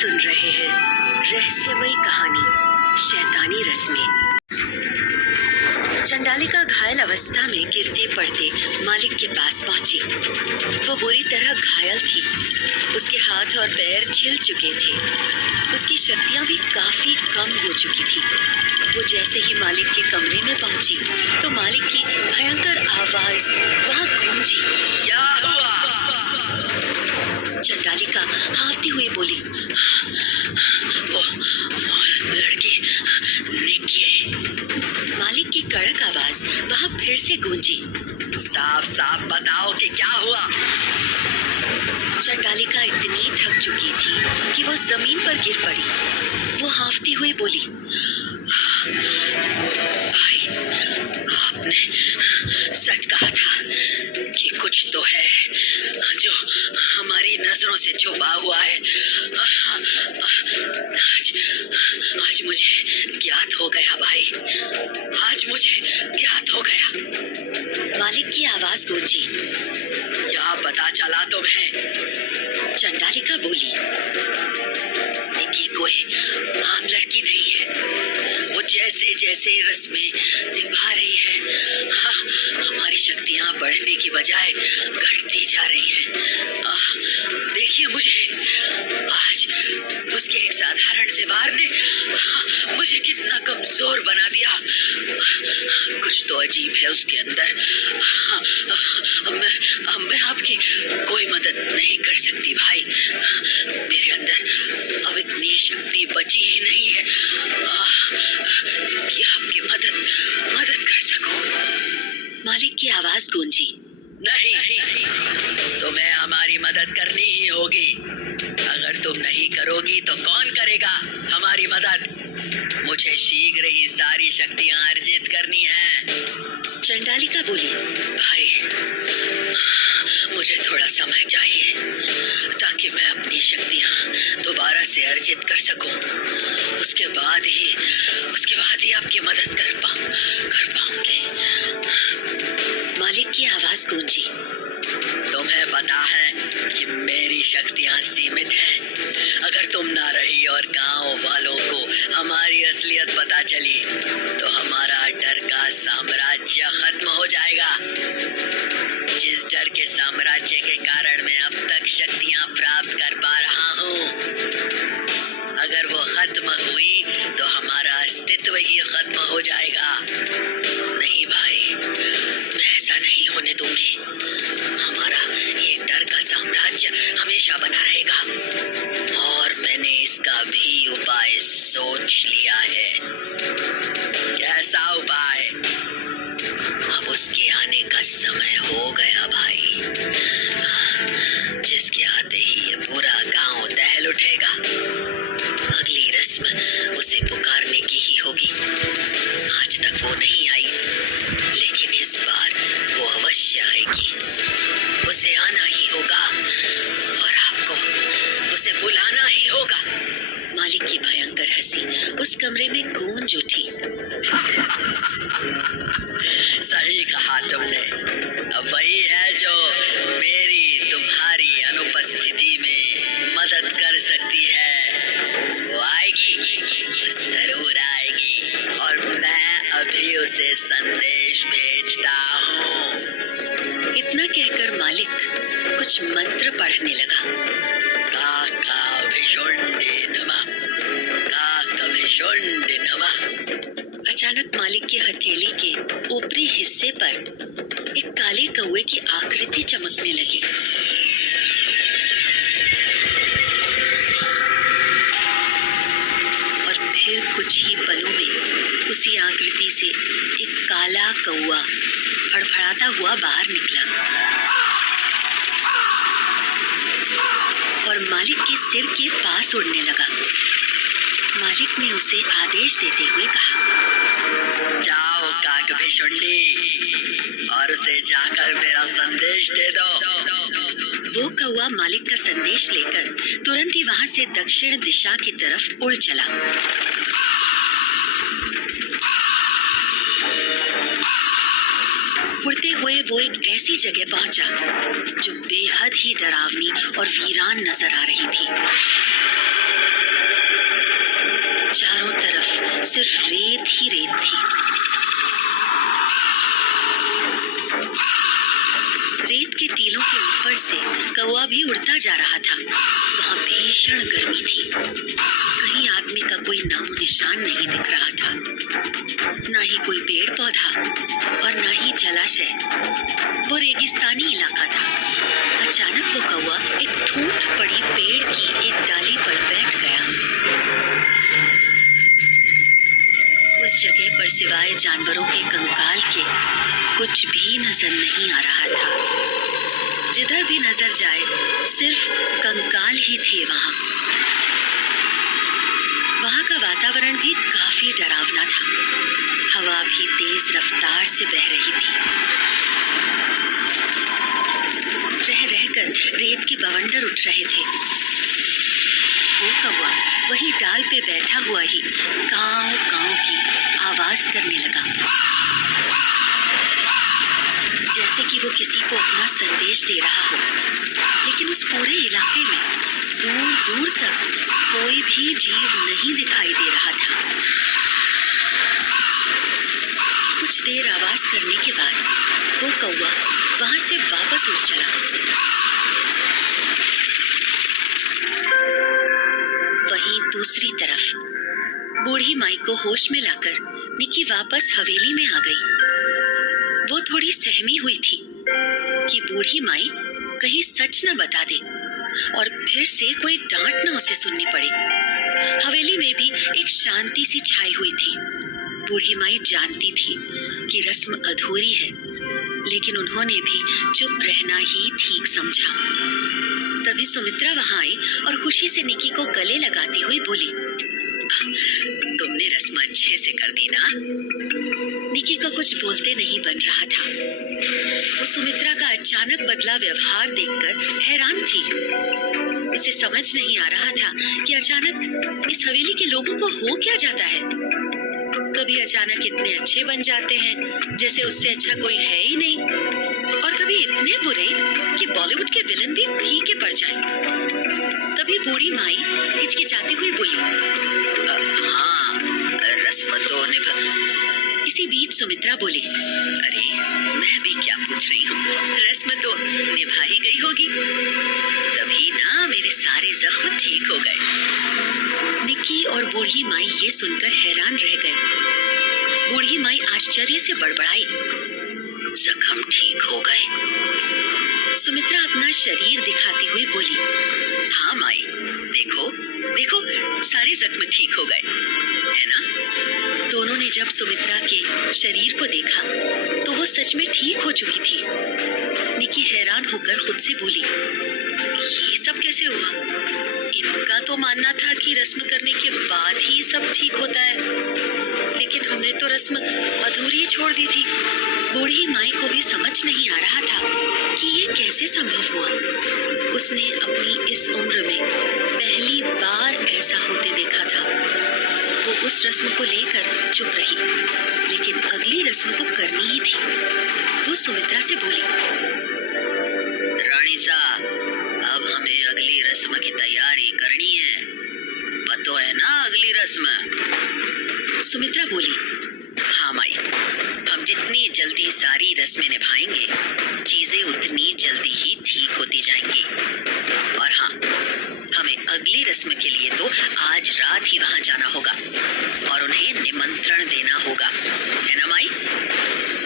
सुन रहे हैं रहस्यमयी कहानी शैतानी रस्में। चंडालिका घायल अवस्था में गिरते पड़ते मालिक के पास पहुंची। वो बुरी तरह घायल थी। उसके हाथ और पैर छिल चुके थे। उसकी शक्तियां भी काफी कम हो चुकी थी। वो जैसे ही मालिक के कमरे में पहुंची तो मालिक की भयंकर आवाज वहां गूंजी। क्या हुआ? चंडालिका हांफती हुई बोली, वो लड़की निकी। मालिक की कड़क आवाज वहां फिर से गूंजी। साफ साफ बताओ कि क्या हुआ? चंडालिका इतनी थक चुकी थी कि वो जमीन पर गिर पड़ी। वो हांफती हुई बोली, भाई, आपने सच कहा था कि कुछ तो है जो हमारी नजरों से छुपा हुआ है। आज मुझे ज्ञात हो गया भाई, आज मुझे ज्ञात हो गया। मालिक की आवाज गूंजी। क्या पता चला तुम्हें? चंडालिका बोली, निकी कोई आम लड़की नहीं है। वो जैसे जैसे रस्में निभा रही है, हमारी शक्तियां बढ़ने की बजाय घटती जा रही हैं। देखिए मुझे, आज उसके एक साधारण से वार ने मुझे कितना कमजोर बना दिया। कुछ तो अजीब है उसके अंदर। मैं आपकी कोई मदद नहीं कर सकती भाई। मेरे अंदर अब इतनी शक्ति बची ही नहीं है कि आपकी मदद कर सकूं। मालिक की आवाज गूंजी। नहीं, तुम्हें हमारी मदद करनी ही होगी। अगर तुम नहीं करोगी तो कौन करेगा हमारी मदद? मुझे शीघ्र ही सारी शक्तियां अर्जित करनी है। चंडालिका बोली, भाई, मुझे थोड़ा समय चाहिए ताकि मैं अपनी शक्तियां दोबारा से अर्जित कर सकूं। उसके बाद ही आपकी मदद कर पाऊंगी। मालिक की आवाज गूंजी। तुम्हें पता है कि मेरी शक्तियां सीमित हैं। अगर तुम ना रही और गांव वालों को हमारी असलियत पता चली तो हमारा डर का साम्राज्य खत्म हो जाएगा। जिस डर के साम्राज्य के कारण मैं अब तक शक्तियां प्राप्त कर पा रहा हूँ, अगर वो खत्म हुई तो हमारा अस्तित्व ही खत्म हो जाएगा। नहीं भाई, मैं ऐसा नहीं होने दूंगी। हमारा ये डर का साम्राज्य हमेशा बना रहेगा और मैंने इसका भी उपाय सोच लिया है। कैसा उपाय? अब उसके आने का समय हो गया भाई, जिसके आते ही ये पूरा गांव दहल उठेगा। अगली रस्म उसे पुकारने की ही होगी। आज तक वो नहीं आई, लेकिन इस बार वो अवश्य आएगी। उसे आना ही होगा और आपको उसे बुलाना ही होगा। मालिक की भयंकर हंसी उस कमरे में गूंज उठी। सही कहा तुमने। अब वही है जो मेरी तुम्हारी अनुपस्थिति में मदद कर सकती है। वो आएगी, जरूर आएगी, और मैं अभी उसे संदेश भेजता हूँ। इतना कहकर मालिक कुछ मंत्र पढ़ने लगा। काकाभिषुंडे नमः, काकाभिषुंडे नमः। अचानक मालिक की हथेली के ऊपरी हिस्से पर एक काले कौवे की आकृति चमकने लगी। और फिर कुछ ही पलों में उसी आकृति से एक काला कौवा फड़फड़ाता हुआ बाहर निकला और मालिक के सिर के पास उड़ने लगा। मालिक ने उसे आदेश देते हुए कहा, जाओ काकभिषुंडी, और उसे जाकर मेरा संदेश दे दो। वो कौवा मालिक का संदेश लेकर तुरंत ही वहां से दक्षिण दिशा की तरफ उड़ चला। उड़ते हुए वो एक ऐसी जगह पहुंचा जो बेहद ही डरावनी और वीरान नजर आ रही थी। सिर्फ रेत ही रेत थी। रेत के टीलों के ऊपर से कौवा भी उड़ता जा रहा था। वहाँ भीषण गर्मी थी। कहीं आदमी का कोई नामो निशान नहीं दिख रहा था, ना ही कोई पेड़ पौधा और ना ही जलाशय। वो रेगिस्तानी इलाका था। अचानक वो कौवा एक ठूंठ पड़ी पेड़ की एक डाली पर बैठ गया। उस जगह पर सिवाय जानवरों के कंकाल के कुछ भी नजर नहीं आ रहा था। जिधर भी नजर जाए सिर्फ कंकाल ही थे वहाँ। वहाँ का वातावरण भी काफी डरावना था। हवा भी तेज रफ्तार से बह रही थी। रह रहकर रेत के बवंडर उठ रहे थे। वो कौवा वही डाल पे बैठा हुआ ही काव काव की आवाज करने लगा, जैसे कि वो किसी को अपना संदेश दे रहा हो। लेकिन उस पूरे इलाके में दूर दूर तक कोई भी जीव नहीं दिखाई दे रहा था। कुछ देर आवाज करने के बाद वो कौवा वहां से वापस उड़ चला। वहीं दूसरी तरफ बूढ़ी माई को होश में लाकर निकी वापस हवेली में आ गई। वो थोड़ी सहमी हुई थी कि बूढ़ी माई कहीं सच न बता दे और फिर से कोई डांट न उसे सुननी पड़े। हवेली में भी एक शांति सी छाई हुई थी। बूढ़ी माई जानती थी कि रस्म अधूरी है, लेकिन उन्होंने भी चुप रहना ही ठीक समझा। तभी सुमित्रा वहां आई और खुशी से निकी को गले लगाती हुई बोली, तुमने रस्म अच्छे से कर दी ना? निकी को कुछ बोलते नहीं बन रहा था। वो सुमित्रा का अचानक बदला व्यवहार देखकर हैरान थी। उसे समझ नहीं आ रहा था कि अचानक इस हवेली के लोगों को हो क्या जाता है। कभी अचानक इतने अच्छे बन जाते हैं जैसे उससे अच्छा कोई है ही नहीं, और कभी इतने बुरे कि बॉलीवुड के विलन भी फीके पड़ जाएं। तभी बूढ़ी माई हिचकिचाती हुई बोली, हाँ, रस्म तो इसी बीच सुमित्रा बोली, अरे मैं भी क्या पूछ रही हूँ, रस्म तो निभा ही गई होगी, तभी ना मेरे सारे जख्म ठीक हो गए। निक्की और बूढ़ी माई ये सुनकर हैरान रह गए। बूढ़ी माई आश्चर्य से बड़बड़ाई, जख्म ठीक हो गए? सुमित्रा अपना शरीर दिखाती हुई बोली, हाँ माई, देखो देखो, सारे जख्म ठीक हो गए, है ना? दोनों ने जब सुमित्रा के शरीर को देखा तो वो सच में ठीक हो चुकी थी। निकी हैरान होकर खुद से बोली, ये सब कैसे हुआ? इनका तो मानना था कि रस्म करने के बाद ही सब ठीक होता है, लेकिन हमने तो रस्म अधूरी छोड़ दी थी। बूढ़ी माई को भी समझ नहीं आ रहा था कि ये कैसे संभव हुआ। उसने अपनी इस उम्र में पहली बार ऐसा होते देखा था। वो उस रस्म को लेकर चुप रही, लेकिन अगली रस्म तो करनी ही थी। वो सुमित्रा से बोली, रानी साहब, अब हमें अगली रस्म की तैयारी करनी है, पता है ना अगली रस्म? सुमित्रा बोली, हाँ माई, हम जितनी जल्दी सारी रस्में निभाएंगे, चीजें उतनी जल्दी ही ठीक होती जाएंगी। और हाँ, हमें अगली रस्म के लिए तो आज रात ही वहां जाना होगा और उन्हें निमंत्रण देना होगा, है ना माई?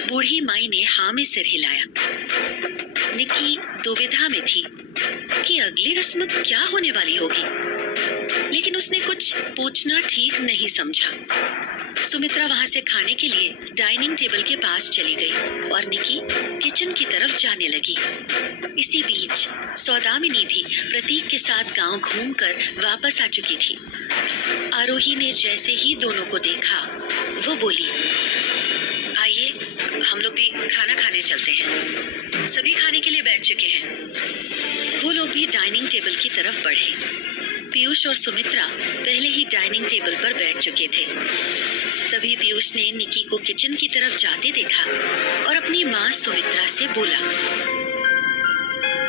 बूढ़ी माई ने हाँ में सिर हिलाया। निकी दुविधा में थी कि अगली रस्म क्या होने वाली होगी, लेकिन उसने कुछ पूछना ठीक नहीं समझा। सुमित्रा वहां से खाने के लिए डाइनिंग टेबल के पास चली गई और निकी किचन की तरफ जाने लगी। इसी बीच सौदामिनी भी प्रतीक के साथ गांव घूमकर वापस आ चुकी थी। आरोही ने जैसे ही दोनों को देखा, वो बोली, आइए हम लोग भी खाना खाने चलते हैं। सभी खाने के लिए बैठ चुके हैं। वो लोग भी डाइनिंग टेबल की तरफ बढ़े। पीयूष और सुमित्रा पहले ही डाइनिंग टेबल पर बैठ चुके थे। तभी पीयूष ने निकी को किचन की तरफ जाते देखा और अपनी माँ सुमित्रा से बोला,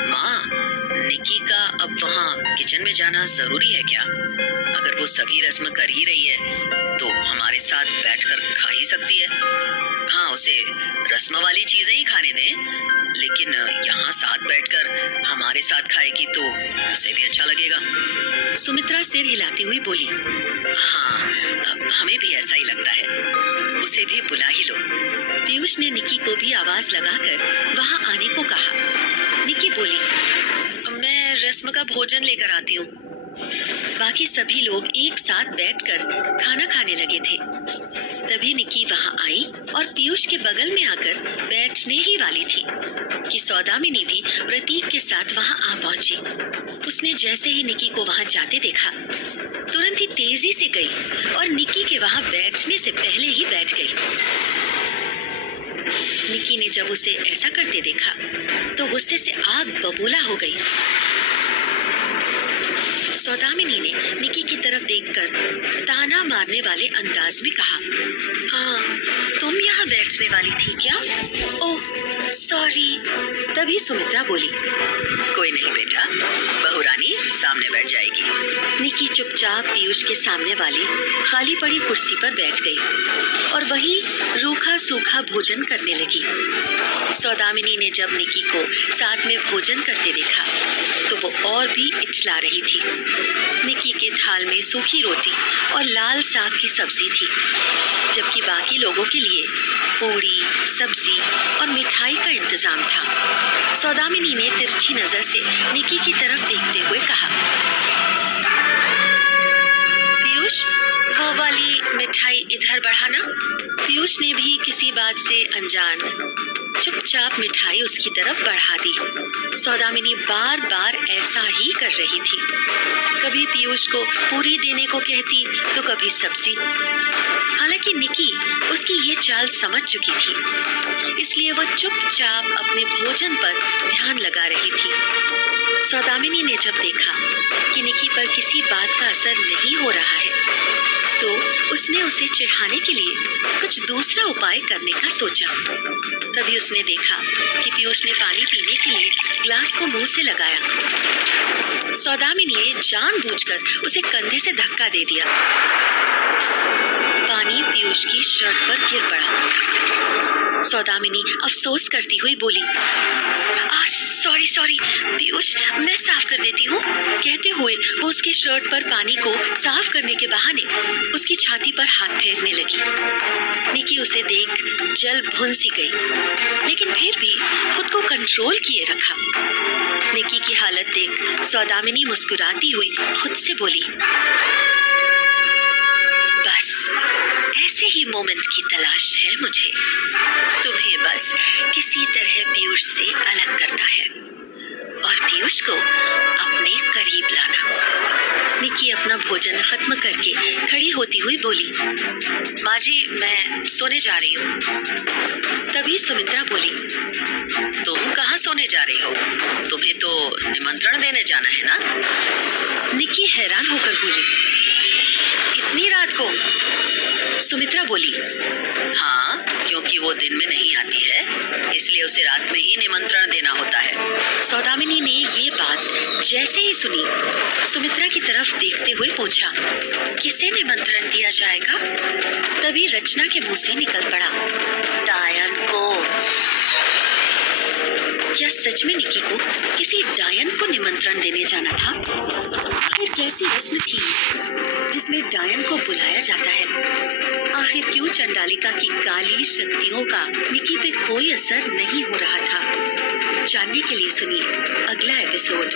माँ, निकी का अब वहाँ किचन में जाना जरूरी है क्या? अगर वो सभी रस्म कर ही रही है तो हमारे साथ बैठकर खा ही सकती है। हाँ, उसे रस्म वाली चीजें ही खाने दें, लेकिन यहाँ साथ बैठकर हमारे साथ खाएगी तो उसे भी अच्छा लगेगा। सुमित्रा सिर हिलाती हुई बोली। हाँ, हमें भी ऐसा ही लगता है। उसे भी बुला ही लो। पीयूष ने निकी को भी आवाज लगाकर वहां आने को कहा। निकी बोली, मैं रस्म का भोजन लेकर आती हूँ। बाकी सभी लोग एक साथ बैठकर खाना खाने लगे थे। तभी निकी वहां आई और पीयूष के बगल में आकर बैठने ही वाली थी कि सौदामिनी भी प्रतीक के साथ वहां आ पहुंची। उसने जैसे ही निकी को वहां जाते देखा, तुरंत ही तेजी से गई और निकी के वहां बैठने से पहले ही बैठ गई। निकी ने जब उसे ऐसा करते देखा तो गुस्से से आग बबूला हो गई। सौदामिनी ने निकी की तरफ देखकर ताना मारने वाले अंदाज में कहा, हाँ, तुम यहाँ बैठने वाली थी क्या? Oh sorry. तभी सुमित्रा बोली, कोई नहीं बेटा, बहू रानी सामने बैठ जाएगी। निकी चुपचाप पीयूष के सामने वाली खाली पड़ी कुर्सी पर बैठ गई और वहीं रूखा सूखा भोजन करने लगी। सौदामिनी ने जब निकी को साथ में भोजन करते देखा तो वो और भी इचला रही थी। निकी के थाल में सूखी रोटी और लाल साग की सब्जी थी, जबकि बाकी लोगों के लिए पूड़ी, सब्जी और मिठाई का इंतजाम था। सौदामिनी ने तिरछी नजर से निकी की तरफ देखते हुए कहा, पीयूष, वो वाली मिठाई इधर बढ़ाना। पीयूष ने भी किसी बात से अनजान चुपचाप मिठाई उसकी तरफ बढ़ा दी। सौदामिनी बार बार ऐसा ही कर रही थी। कभी पीयूष को पूरी देने को कहती तो कभी सब्जी। हालांकि निकी उसकी ये चाल समझ चुकी थी, इसलिए वो चुपचाप अपने भोजन पर ध्यान लगा रही थी। सौदामिनी ने जब देखा कि निकी पर किसी बात का असर नहीं हो रहा है तो उसने उसे चिढ़ाने के लिए कुछ दूसरा उपाय करने का सोचा। तभी उसने देखा कि पीयूष ने पानी पीने के लिए ग्लास को मुंह से लगाया। सौदामिनी ने जानबूझकर उसे कंधे से धक्का दे दिया। पानी पीयूष की शर्ट पर गिर पड़ा। सौदामिनी अफसोस करती हुई बोली, सॉरी पीयूष, मैं साफ कर देती हूँ। कहते हुए वो उसके शर्ट पर पानी को साफ करने के बहाने उसकी छाती पर हाथ फेरने लगी। निकी उसे देख जल भुन सी गई, लेकिन फिर भी खुद को कंट्रोल किए रखा। निकी की हालत देख सौदामिनी मुस्कुराती हुई खुद से बोली, बस ऐसे ही मोमेंट की तलाश है मुझे। तुम्हें बस किसी तरह पीयूष से अलग करना है और पीयूष को अपने करीब लाना। निकी अपना भोजन खत्म करके खड़ी होती हुई बोली, माँ जी, मैं सोने जा रही हूँ। तभी सुमित्रा बोली, तुम कहाँ सोने जा रही हो? तुम्हें तो निमंत्रण देने जाना है ना? निकी हैरान होकर बोली, इतनी रात को? सुमित्रा बोली, हाँ, क्योंकि वो दिन में नहीं आती है, इसलिए उसे रात में ही निमंत्रण देना होता है। सौदामिनी ने ये बात जैसे ही सुनी, सुमित्रा की तरफ देखते हुए पूछा, किसे निमंत्रण दिया जाएगा? तभी रचना के मुंह से निकल पड़ा, डायन को। क्या सच में निकी को किसी डायन को निमंत्रण देने जाना था? आखिर कैसी रस्म थी जिसमें डायन को बुलाया जाता है? आखिर क्यों चंडालिका की काली शक्तियों का निकी पे कोई असर नहीं हो रहा था? जानने के लिए सुनिए अगला एपिसोड।